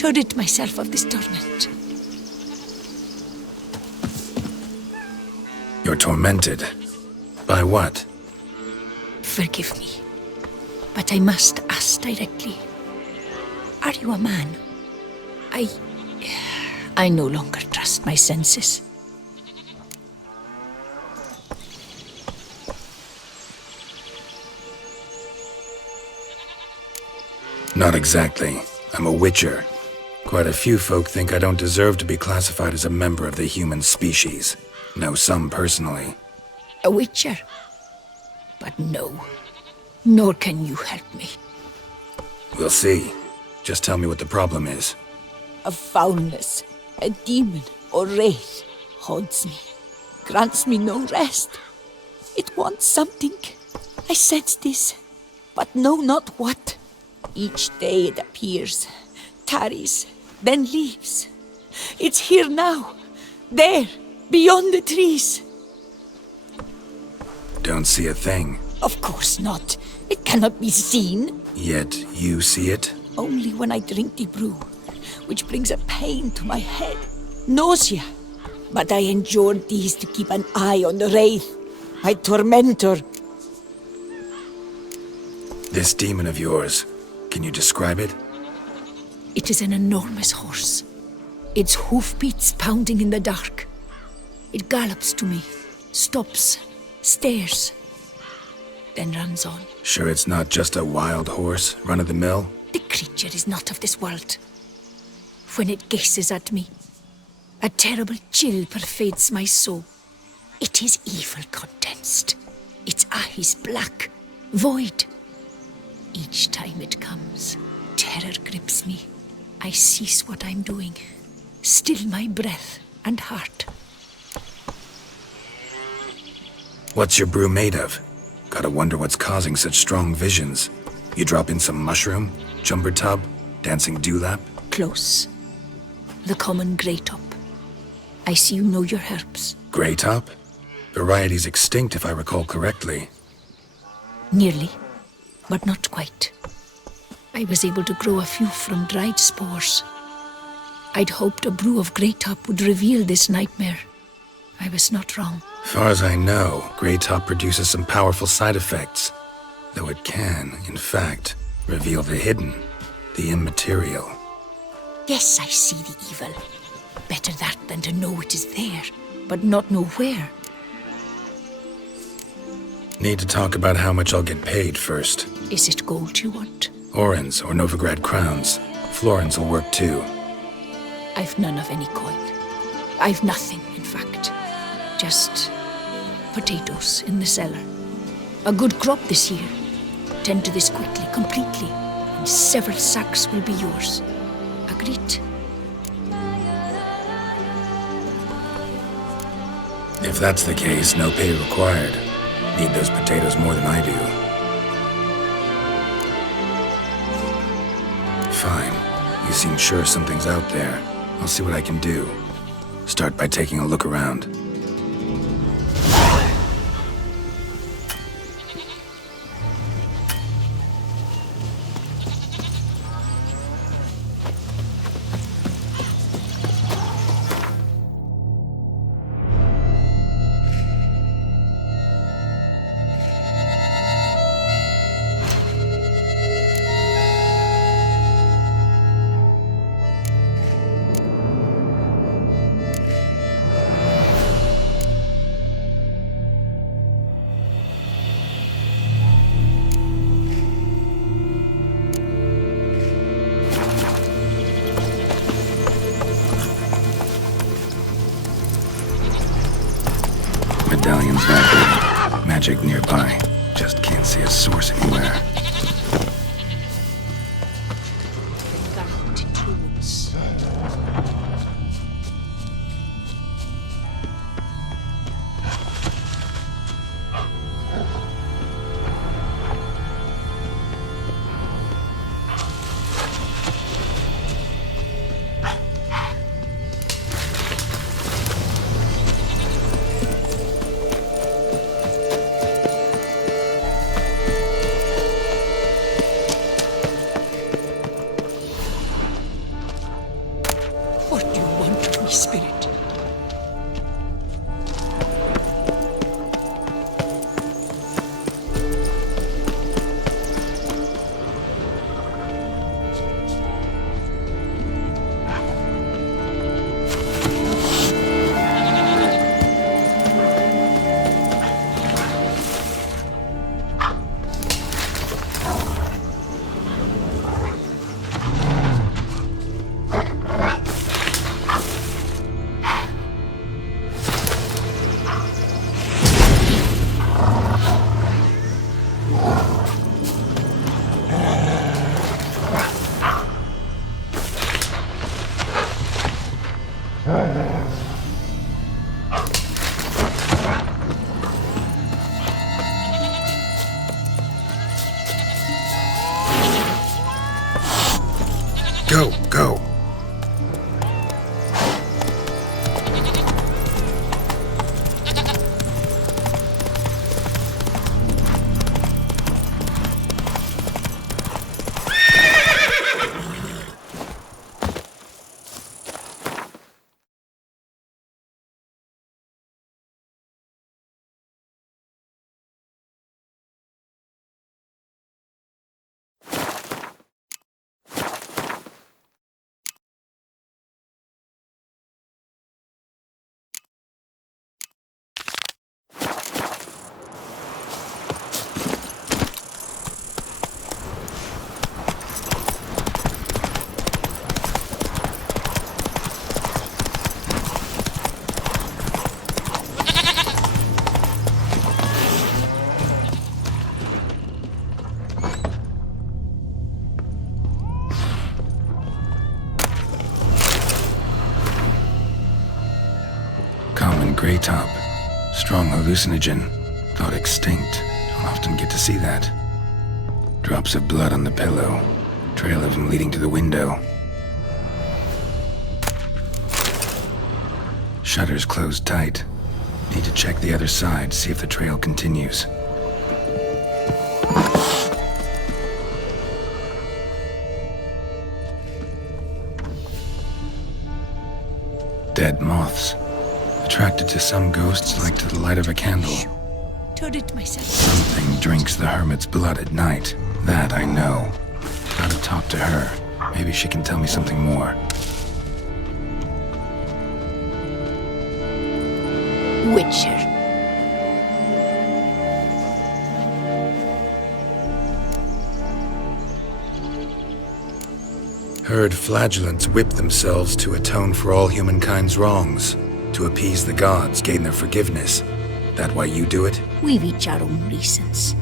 to rid myself of this torment. You're tormented. By what? Forgive me, but I must ask directly. Are you a man? I no longer trust my senses. Not exactly. I'm a witcher. Quite a few folk think I don't deserve to be classified as a member of the human species. Know some personally. A witcher? But no, nor can you help me. We'll see. Just tell me what the problem is. A foulness, a demon or wraith haunts me, grants me no rest. It wants something. I sense this, but know not what. Each day it appears, tarries, then leaves. It's here now, there, beyond the trees. Don't see a thing. Of course not. It cannot be seen. Yet you see it? Only when I drink the brew, which brings a pain to my head, nausea. But I endured these to keep an eye on the wraith, my tormentor. This demon of yours, can you describe it? It is an enormous horse. Its hoofbeats pounding in the dark. It gallops to me, stops, stares, then runs on. Sure it's not just a wild horse, run-of-the-mill? The creature is not of this world. When it gazes at me, a terrible chill pervades my soul. It is evil condensed. Its eyes black, void. Each time it comes, terror grips me. I cease what I'm doing, still my breath and heart. What's your brew made of? Gotta wonder what's causing such strong visions. You drop in some mushroom, jumper tub, dancing dewlap? Close. The common grey top. I see you know your herbs. Grey top? Variety's extinct if I recall correctly. Nearly, but not quite. I was able to grow a few from dried spores. I'd hoped a brew of grey top would reveal this nightmare. I was not wrong. Far as I know, grey top produces some powerful side effects. Though it can, in fact, reveal the hidden, the immaterial. Yes, I see the evil. Better that than to know it is there, but not know where. Need to talk about how much I'll get paid first. Is it gold you want? Orens or Novigrad crowns. Florins will work too. I've none of any coin. I've nothing, in fact. Just potatoes in the cellar. A good crop this year. Tend to this quickly, completely, and several sacks will be yours. Agreed? If that's the case, no pay required. Need those potatoes more than I do. Fine. You seem sure something's out there. I'll see what I can do. Start by taking a look around. Medallion's that big. Magic nearby. Just can't see a source anywhere. spirit. Go, go. Common gray top. Strong hallucinogen. Thought extinct. Don't often get to see that. Drops of blood on the pillow. Trail of him leading to the window. Shutters closed tight. Need to check the other side, see if the trail continues. Dead moths. Attracted to some ghosts like to the light of a candle. Turret myself. Something drinks the hermit's blood at night. That I know. Gotta talk to her. Maybe she can tell me something more. Witcher. Heard flagellants whip themselves to atone for all humankind's wrongs. To appease the gods, gain their forgiveness. That why you do it? We've each our own reasons.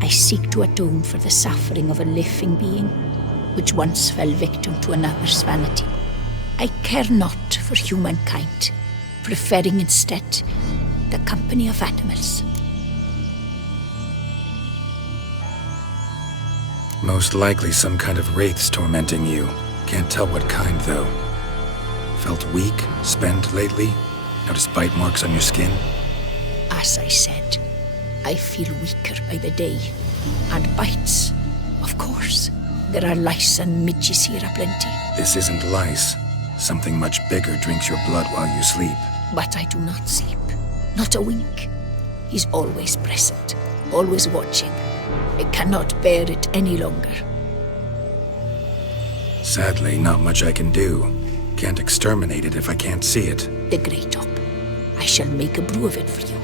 I seek to atone for the suffering of a living being, which once fell victim to another's vanity. I care not for humankind, preferring instead the company of animals. Most likely some kind of wraiths tormenting you. Can't tell what kind, though. Felt weak, spent lately? Notice bite marks on your skin? As I said, I feel weaker by the day. And bites, of course. There are lice and midges here aplenty. This isn't lice. Something much bigger drinks your blood while you sleep. But I do not sleep. Not a wink. He's always present, always watching. I cannot bear it any longer. Sadly, not much I can do. Can't exterminate it if I can't see it. The grey top. I shall make a brew of it for you.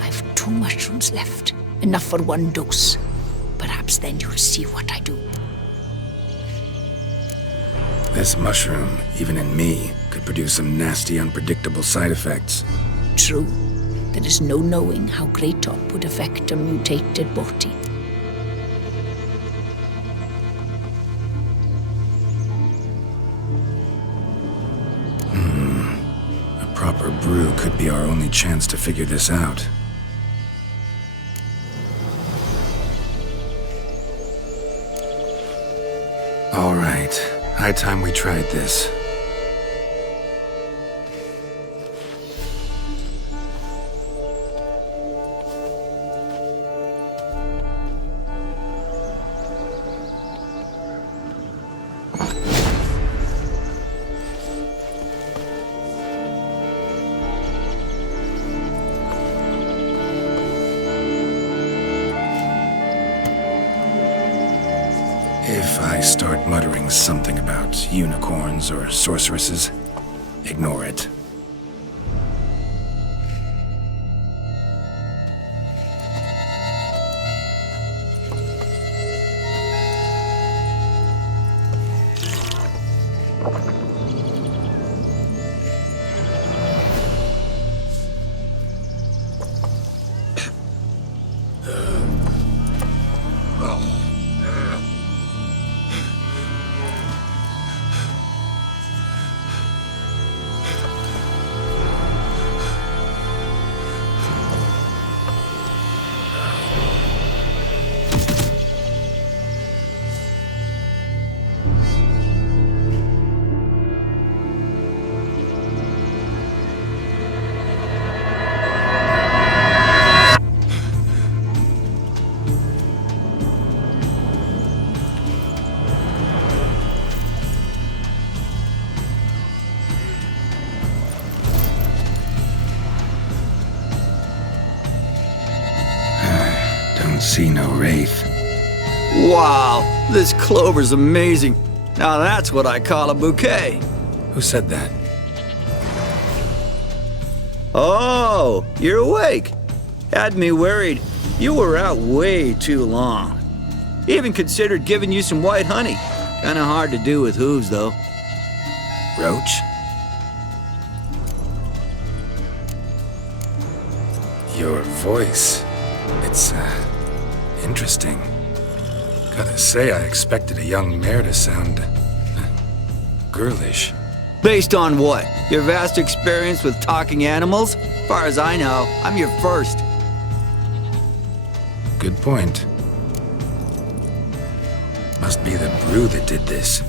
I've 2 mushrooms left. Enough for 1 dose. Perhaps then you'll see what I do. This mushroom, even in me, could produce some nasty, unpredictable side effects. True. There is no knowing how grey top would affect a mutated body. A proper brew could be our only chance to figure this out. All right. High time we tried this. I start muttering something about unicorns or sorceresses, ignore it. See no wraith. Wow, this clover's amazing. Now that's what I call a bouquet. Who said that? Oh, you're awake. Had me worried. You were out way too long. Even considered giving you some white honey. Kinda hard to do with hooves, though. Roach? Your voice. It's, interesting. Gotta say, I expected a young mare to sound girlish. Based on what? Your vast experience with talking animals? Far as I know, I'm your first. Good point. Must be the brew that did this.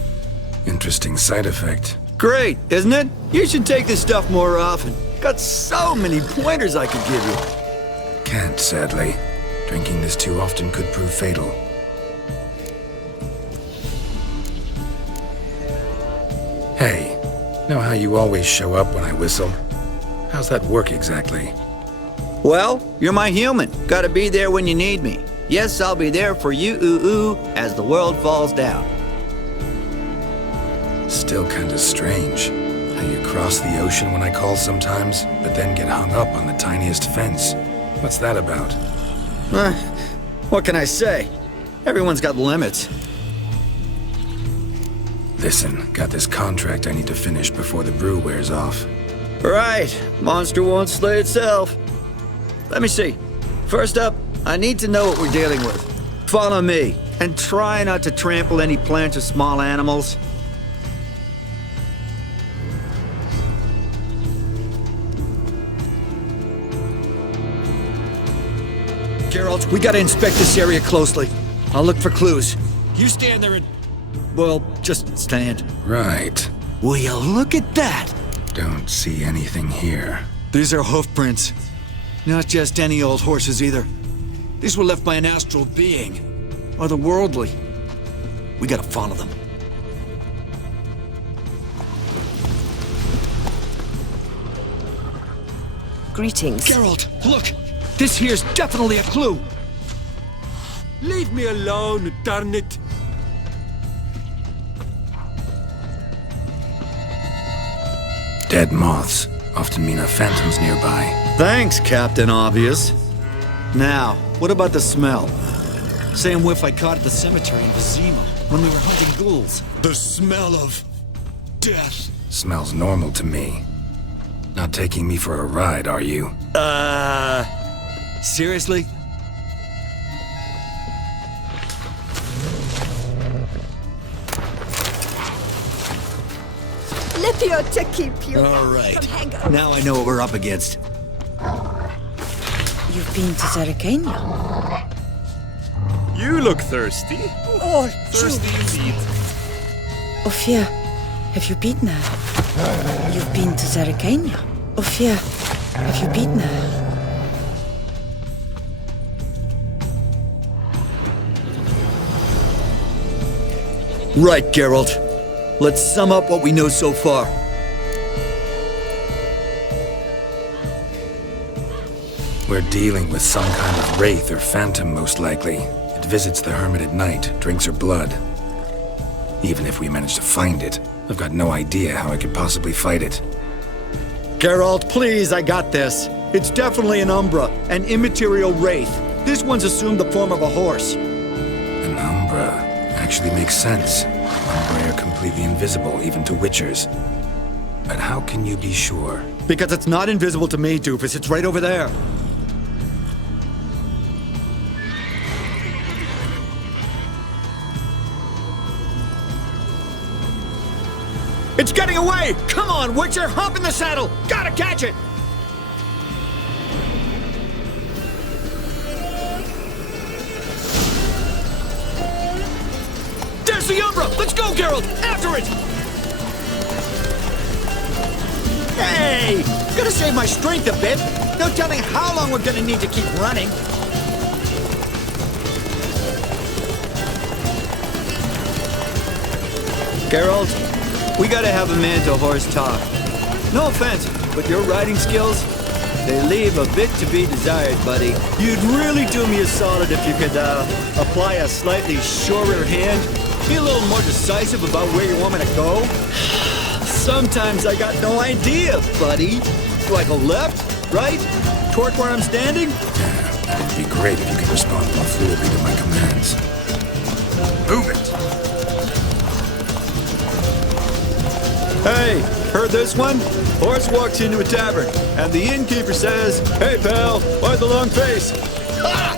Interesting side effect. Great, isn't it? You should take this stuff more often. Got so many pointers I could give you. Can't, sadly. Drinking this too often could prove fatal. Hey, know how you always show up when I whistle? How's that work exactly? Well, you're my human. Gotta be there when you need me. Yes, I'll be there for you, ooh, as the world falls down. Still kinda strange. How you cross the ocean when I call sometimes, but then get hung up on the tiniest fence. What's that about? What can I say? Everyone's got limits. Listen, got this contract I need to finish before the brew wears off. Right, monster won't slay itself. Let me see. First up, I need to know what we're dealing with. Follow me, and try not to trample any plants or small animals. Geralt, we gotta inspect this area closely. I'll look for clues. You stand there and... well, just stand. Right. Will you look at that? Don't see anything here. These are hoof prints. Not just any old horses either. These were left by an astral being. Otherworldly. We gotta follow them. Greetings. Geralt, look! This here's definitely a clue! Leave me alone, darn it! Dead moths often mean a phantom's nearby. Thanks, Captain Obvious. Now, what about the smell? Same whiff I caught at the cemetery in Vizima when we were hunting ghouls. The smell of... death. Smells normal to me. Not taking me for a ride, are you? Seriously? Lipio to keep you. All right. From hangovers. Now I know what we're up against. You've been to Zarikania? You look thirsty. Oh, Thirsty indeed. Ophir, have you been there? You've been to Zarikania? Ophir, have you been there? Right, Geralt. Let's sum up what we know so far. We're dealing with some kind of wraith or phantom, most likely. It visits the hermit at night, drinks her blood. Even if we manage to find it, I've got no idea how I could possibly fight it. Geralt, please, I got this. It's definitely an Umbra, an immaterial wraith. This one's assumed the form of a horse. An Umbra actually makes sense. Umbra are completely invisible, even to Witchers. But how can you be sure? Because it's not invisible to me, doofus. It's right over there. It's getting away! Come on, Witcher! Hop in the saddle! Gotta catch it! There's the Umbra! Let's go, Geralt! After it! Hey! Gotta save my strength a bit. No telling how long we're gonna need to keep running. Geralt, we gotta have a man-to-horse talk. No offense, but your riding skills, they leave a bit to be desired, buddy. You'd really do me a solid if you could, apply a slightly surer hand. Be a little more decisive about where you want me to go. Sometimes I got no idea, buddy. Do I go left, right, toward where I'm standing? Yeah, it'd be great if you could respond more fluidly to my commands. Move it! Hey, heard this one? Horse walks into a tavern, and the innkeeper says, "Hey, pal, why the long face?" Ah!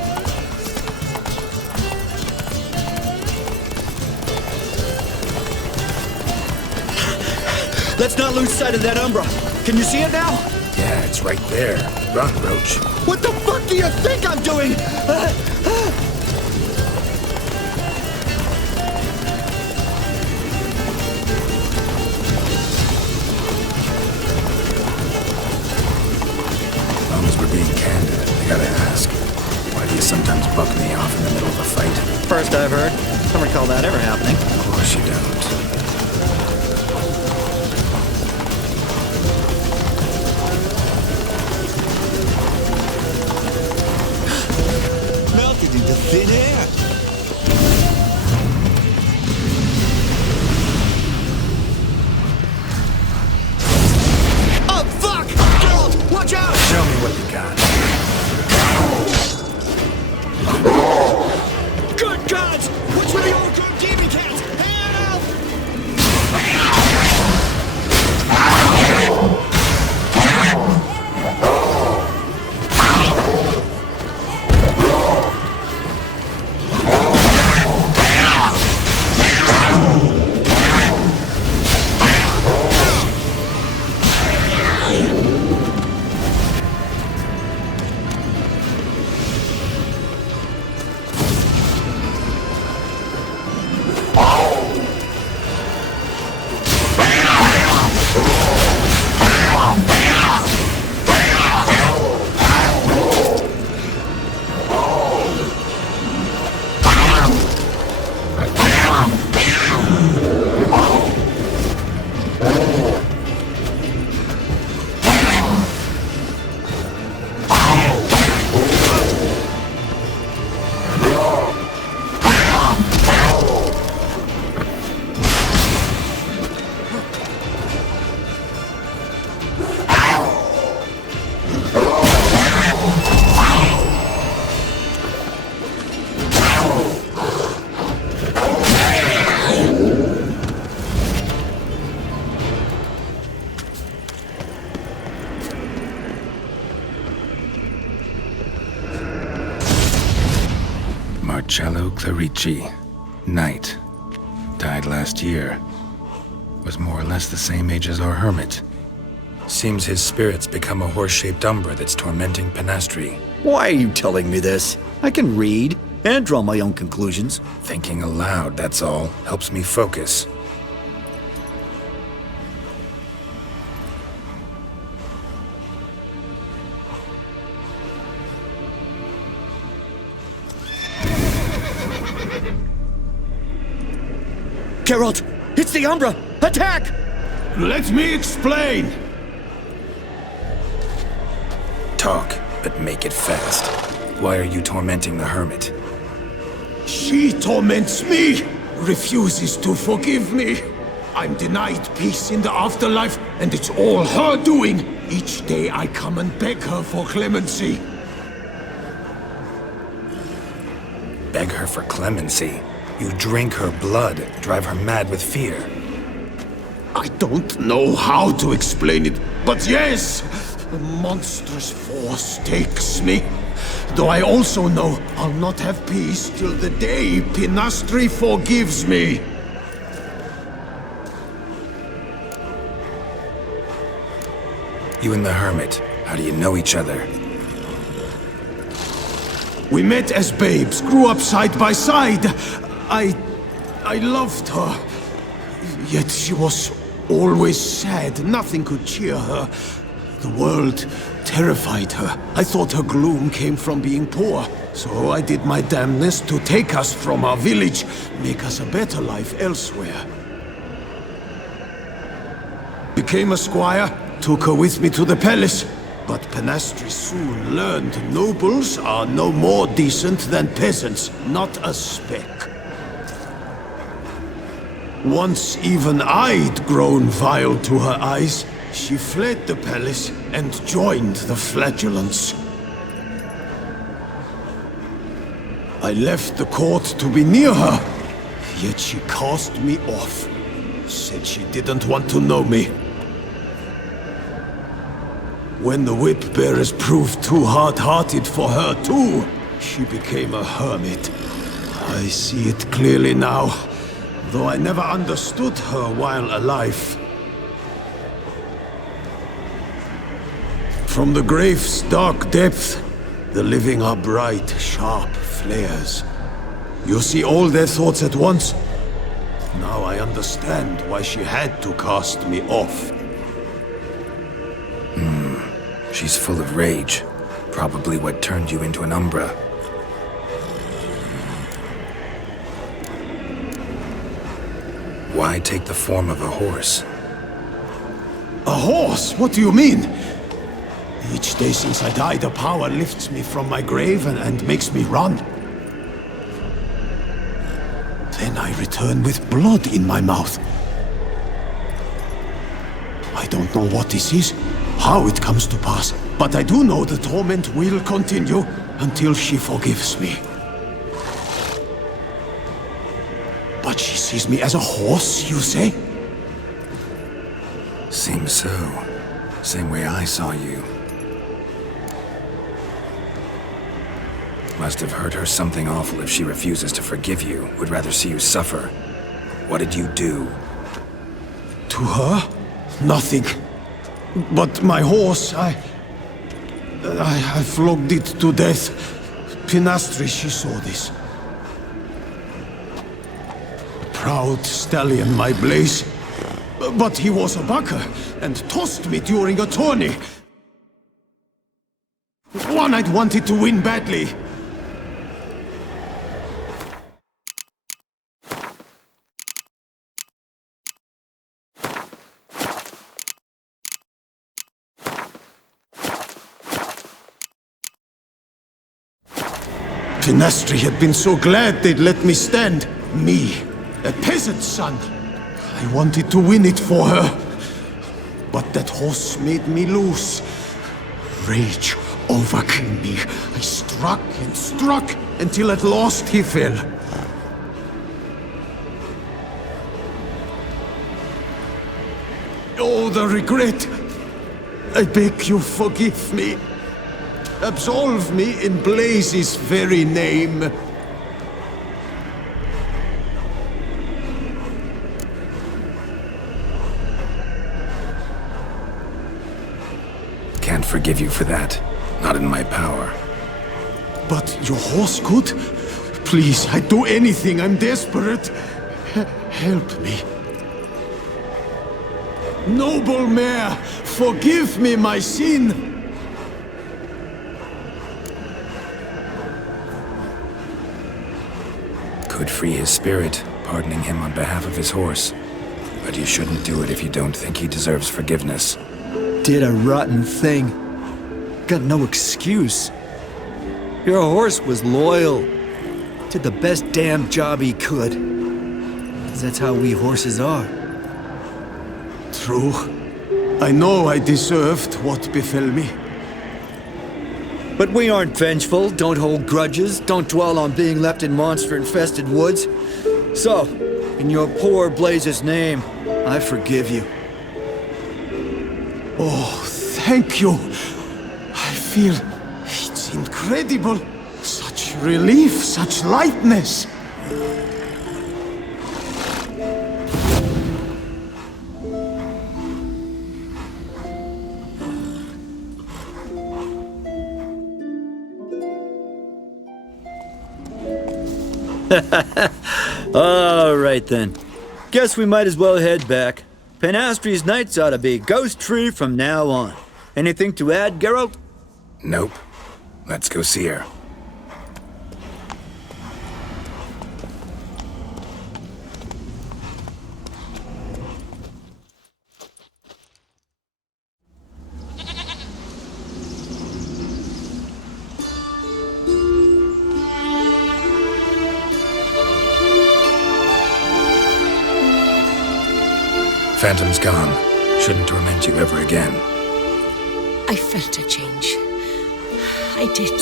Let's not lose sight of that Umbra. Can you see it now? Yeah, it's right there. Run, Roach. What the fuck do you think I'm doing? As long as we're being candid, I gotta ask. Why do you sometimes buck me off in the middle of a fight? First I've heard. Don't recall that ever happening. Of course you don't. Melted into thin air. Oh, fuck! Geralt, watch out! Show me what you got. Good gods! What's with the old drunk demon cats? Help! Marcello Clarici, Knight. Died last year. Was more or less the same age as our hermit. Seems his spirit's become a horse-shaped umbra that's tormenting Penastri. Why are you telling me this? I can read and draw my own conclusions. Thinking aloud, that's all. Helps me focus. Geralt, it's the Umbra! Attack! Let me explain. Talk, but make it fast. Why are you tormenting the hermit? She torments me. refuses to forgive me. I'm denied peace in the afterlife, and it's all her doing. Each day I come and beg her for clemency. Beg her for clemency? You drink her blood, drive her mad with fear. I don't know how to explain it, but yes, a monstrous force takes me. Though I also know I'll not have peace till the day Pinastri forgives me. You and the Hermit, how do you know each other? We met as babes, grew up side by side. I loved her. Yet she was always sad. Nothing could cheer her. The world terrified her. I thought her gloom came from being poor. So I did my damnedest to take us from our village, make us a better life elsewhere. Became a squire, took her with me to the palace. But Pinastri soon learned nobles are no more decent than peasants, not a speck. Once even I'd grown vile to her eyes, she fled the palace and joined the flagellants. I left the court to be near her, yet she cast me off. Said she didn't want to know me. When the whip-bearers proved too hard-hearted for her too, she became a hermit. I see it clearly now, though I never understood her while alive. From the grave's dark depth, the living are bright, sharp flares. You see all their thoughts at once. Now I understand why she had to cast me off. She's full of rage. Probably what turned you into an Umbra. Why take the form of a horse? A horse? What do you mean? Each day since I died, a power lifts me from my grave and makes me run. Then I return with blood in my mouth. I don't know what this is, how it comes to pass, but I do know the torment will continue until she forgives me. But she sees me as a horse, you say? Seems so. Same way I saw you. Must have hurt her something awful if she refuses to forgive you, would rather see you suffer. What did you do? To her? Nothing. But my horse, I flogged it to death. Pinastri, she saw this. A proud stallion, my blaze. But he was a bucker, and tossed me during a tourney. One I'd wanted to win badly. Pinastri had been so glad they'd let me stand. Me, a peasant's son. I wanted to win it for her. But that horse made me lose. Rage overcame me. I struck and struck until at last he fell. Oh, the regret. I beg you, forgive me. Absolve me in Blaze's very name. Can't forgive you for that. Not in my power. But your horse could? Please, I'd do anything. I'm desperate. Help me. Noble mare, forgive me my sin. Could free his spirit, pardoning him on behalf of his horse. But you shouldn't do it if you don't think he deserves forgiveness. Did a rotten thing. Got no excuse. Your horse was loyal. Did the best damn job he could. 'cause that's how we horses are. True. I know I deserved what befell me. But we aren't vengeful, don't hold grudges, don't dwell on being left in monster-infested woods. So, in your poor Blaze's name, I forgive you. Oh, thank you. I feel it's incredible. Such relief, such lightness. All right then. Guess we might as well head back. Penastri's nights ought to be ghost-free from now on. Anything to add, Geralt? Nope. Let's go see her. Phantom's gone. Shouldn't torment you ever again. I felt a change. I did.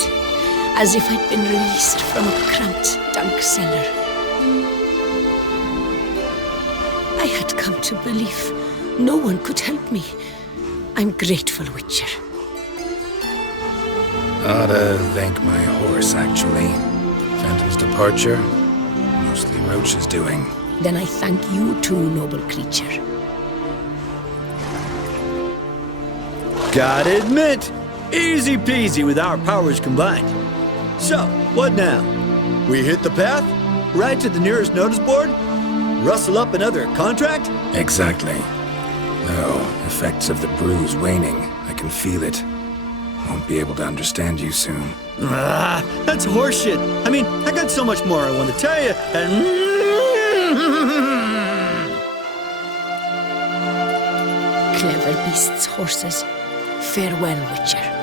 As if I'd been released from a cramped, dank cellar. I had come to believe no one could help me. I'm grateful, Witcher. Ought to thank my horse, actually. Phantom's departure, mostly Roach's doing. Then I thank you too, noble creature. Gotta admit, easy peasy with our powers combined. So, what now? We hit the path? Right to the nearest notice board? Rustle up another contract? Exactly. Though, effects of the bruise waning. I can feel it. Won't be able to understand you soon. Ah, that's horseshit. I mean, I got so much more I want to tell you, and... Clever beasts, horses. Farewell, Witcher.